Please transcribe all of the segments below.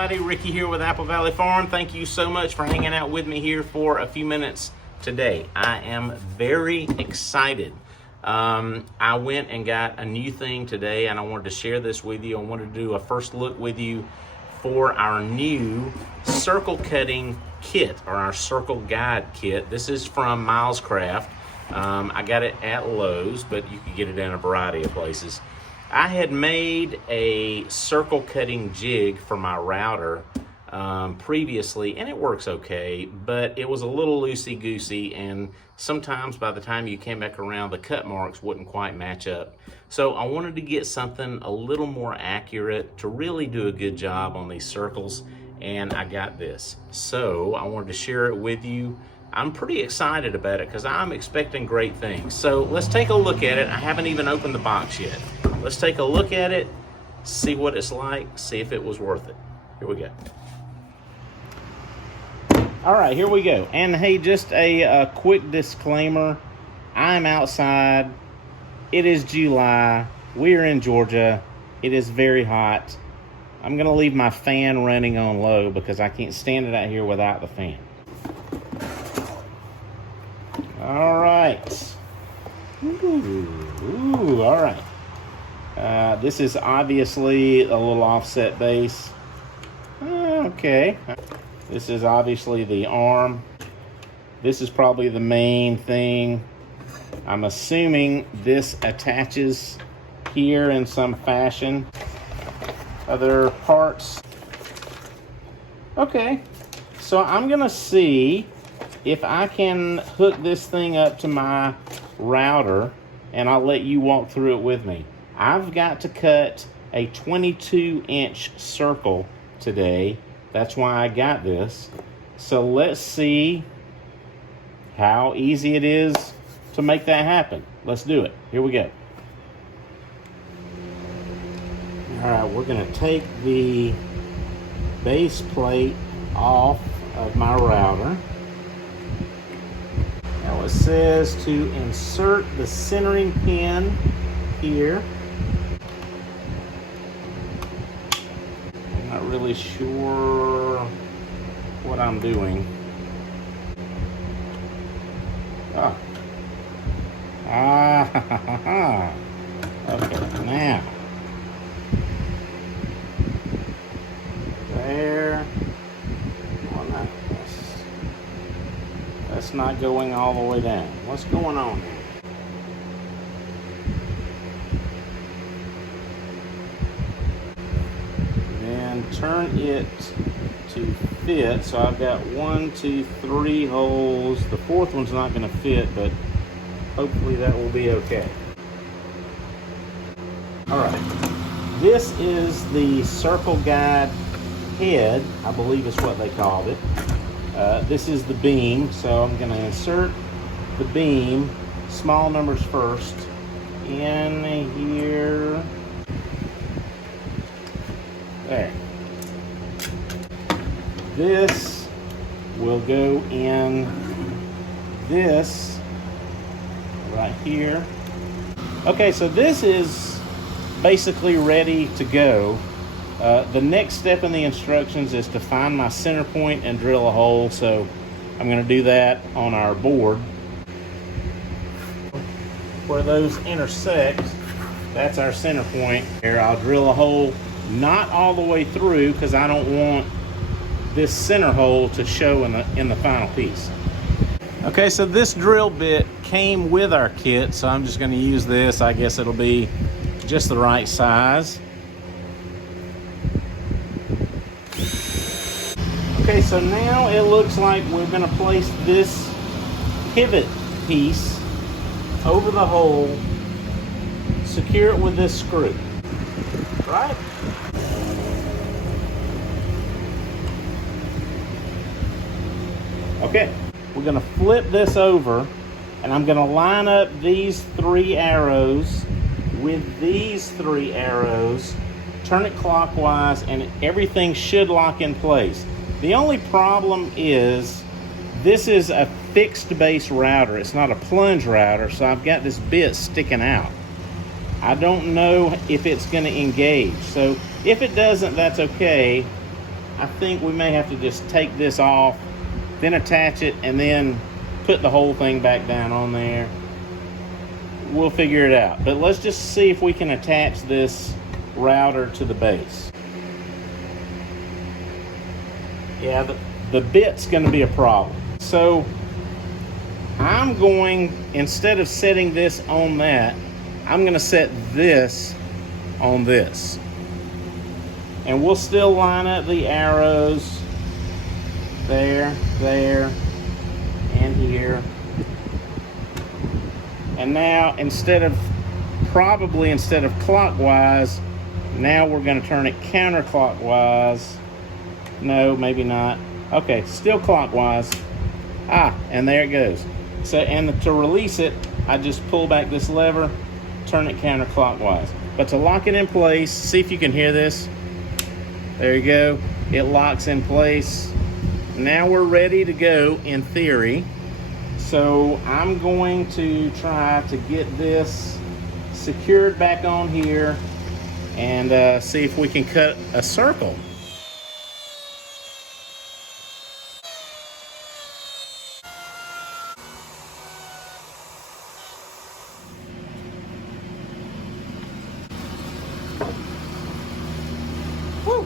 everybody, Ricky here with Apple Valley Farm. Thank you so much for hanging out with me here for a few minutes today. I am very excited. I went and got a new thing today and I wanted to share this with you. I wanted to do a first look with you for our new circle cutting kit, or our circle guide kit. This is from Milescraft. I got it at Lowe's, but you can get it in a variety of places. I had made a circle cutting jig for my router previously, and it works okay, but it was a little loosey-goosey, and sometimes by the time you came back around, the cut marks wouldn't quite match up. So I wanted to get something a little more accurate to really do a good job on these circles, and I got this. So I wanted to share it with you. I'm pretty excited about it because I'm expecting great things. So let's take a look at it. I haven't even opened the box yet. Let's take a look at it, see what it's like, see if it was worth it. Here we go. All right, here we go. And hey, just a quick disclaimer. I'm outside. It is July. We're in Georgia. It is very hot. I'm gonna leave my fan running on low because I can't stand it out here without the fan. All right. Ooh, all right. This is obviously a little offset base. Okay. This is obviously the arm. This is probably the main thing. I'm assuming this attaches here in some fashion. Other parts. Okay. So I'm gonna see if I can hook this thing up to my router, and I'll let you walk through it with me. I've got to cut a 22-inch circle today. That's why I got this. So let's see how easy it is to make that happen. Let's do it. Here we go. All right, we're gonna take the base plate off of my router. Now it says to insert the centering pin here. I'm not really sure what I'm doing. Okay, now. There. Oh, no. That's not going all the way down. What's going on here? Then turn it to fit. So I've got 1, 2, 3 holes. The fourth one's not going to fit, but hopefully that will be okay. All right. This is the circle guide head, I believe is what they called it. This is the beam, so I'm going to insert the beam, small numbers first, in here. There. This will go in this right here. Okay, so this is basically ready to go. The next step in the instructions is to find my center point and drill a hole, so I'm going to do that on our board. Where those intersect, that's our center point. Here, I'll drill a hole, not all the way through, because I don't want this center hole to show in the final piece. Okay, so this drill bit came with our kit, so I'm just going to use this. I guess it'll be just the right size. Okay, so now it looks like we're going to place this pivot piece over the hole, secure it with this screw, right? Okay, we're going to flip this over, and I'm going to line up these 3 arrows with these 3 arrows, turn it clockwise, and everything should lock in place. The only problem is this is a fixed base router. It's not a plunge router, so I've got this bit sticking out. I don't know if it's going to engage. So if it doesn't, that's okay. I think we may have to just take this off, then attach it, and then put the whole thing back down on there. We'll figure it out. But let's just see if we can attach this router to the base. Yeah, the bit's going to be a problem. So I'm going, instead of setting this on that, I'm going to set this on this. And we'll still line up the arrows there, there, and here. And now instead of clockwise, now we're going to turn it counterclockwise. No, maybe not. Okay, still clockwise. And there it goes. So, and to release it, I just pull back this lever, turn it counterclockwise. But to lock it in place, see if you can hear this. There you go. It locks in place. Now we're ready to go in theory. So I'm going to try to get this secured back on here and see if we can cut a circle. Woo.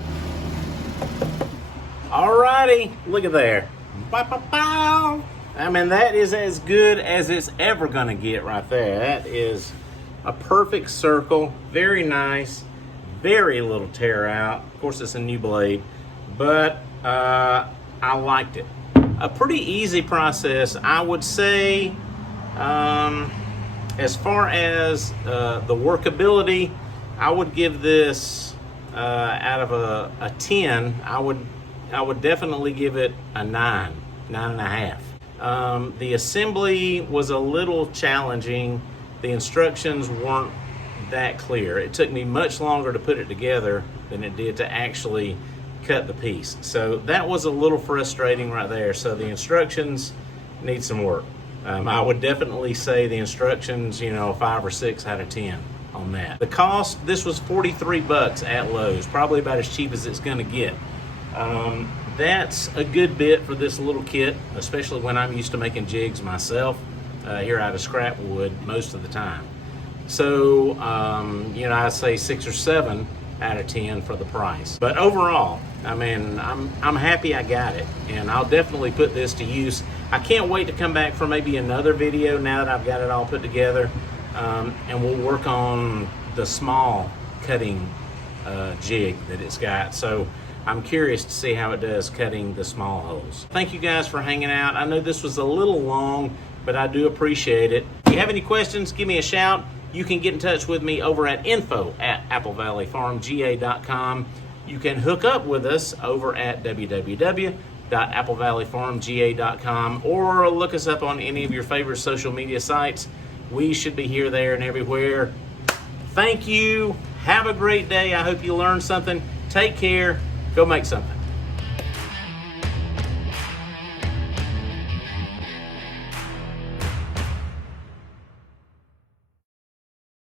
Alrighty, look at there. Bow, bow, bow. I mean, that is as good as it's ever gonna get right there. That is a perfect circle, very nice, very little tear out. Of course, it's a new blade, but I liked it. A pretty easy process, I would say. As far as the workability, I would give this out of a 10. I would definitely give it a 9.5. The assembly was a little challenging. The instructions weren't that clear. It took me much longer to put it together than it did to actually cut the piece. So that was a little frustrating right there. So the instructions need some work. I would definitely say the instructions, 5 or 6 out of 10 on that. The cost, this was 43 bucks at Lowe's, probably about as cheap as it's gonna get. That's a good bit for this little kit, especially when I'm used to making jigs myself here out of scrap wood most of the time. So, I'd say 6 or 7 out of 10 for the price. But overall, I mean, I'm happy I got it, and I'll definitely put this to use. I can't wait to come back for maybe another video now that I've got it all put together, and we'll work on the small cutting jig that it's got. So I'm curious to see how it does cutting the small holes. Thank you guys for hanging out. I know this was a little long, but I do appreciate it. If you have any questions, give me a shout. You can get in touch with me over at info@applevalleyfarmga.com. You can hook up with us over at www.applevalleyfarmga.com or look us up on any of your favorite social media sites. We should be here, there, and everywhere. Thank you. Have a great day. I hope you learned something. Take care. Go make something.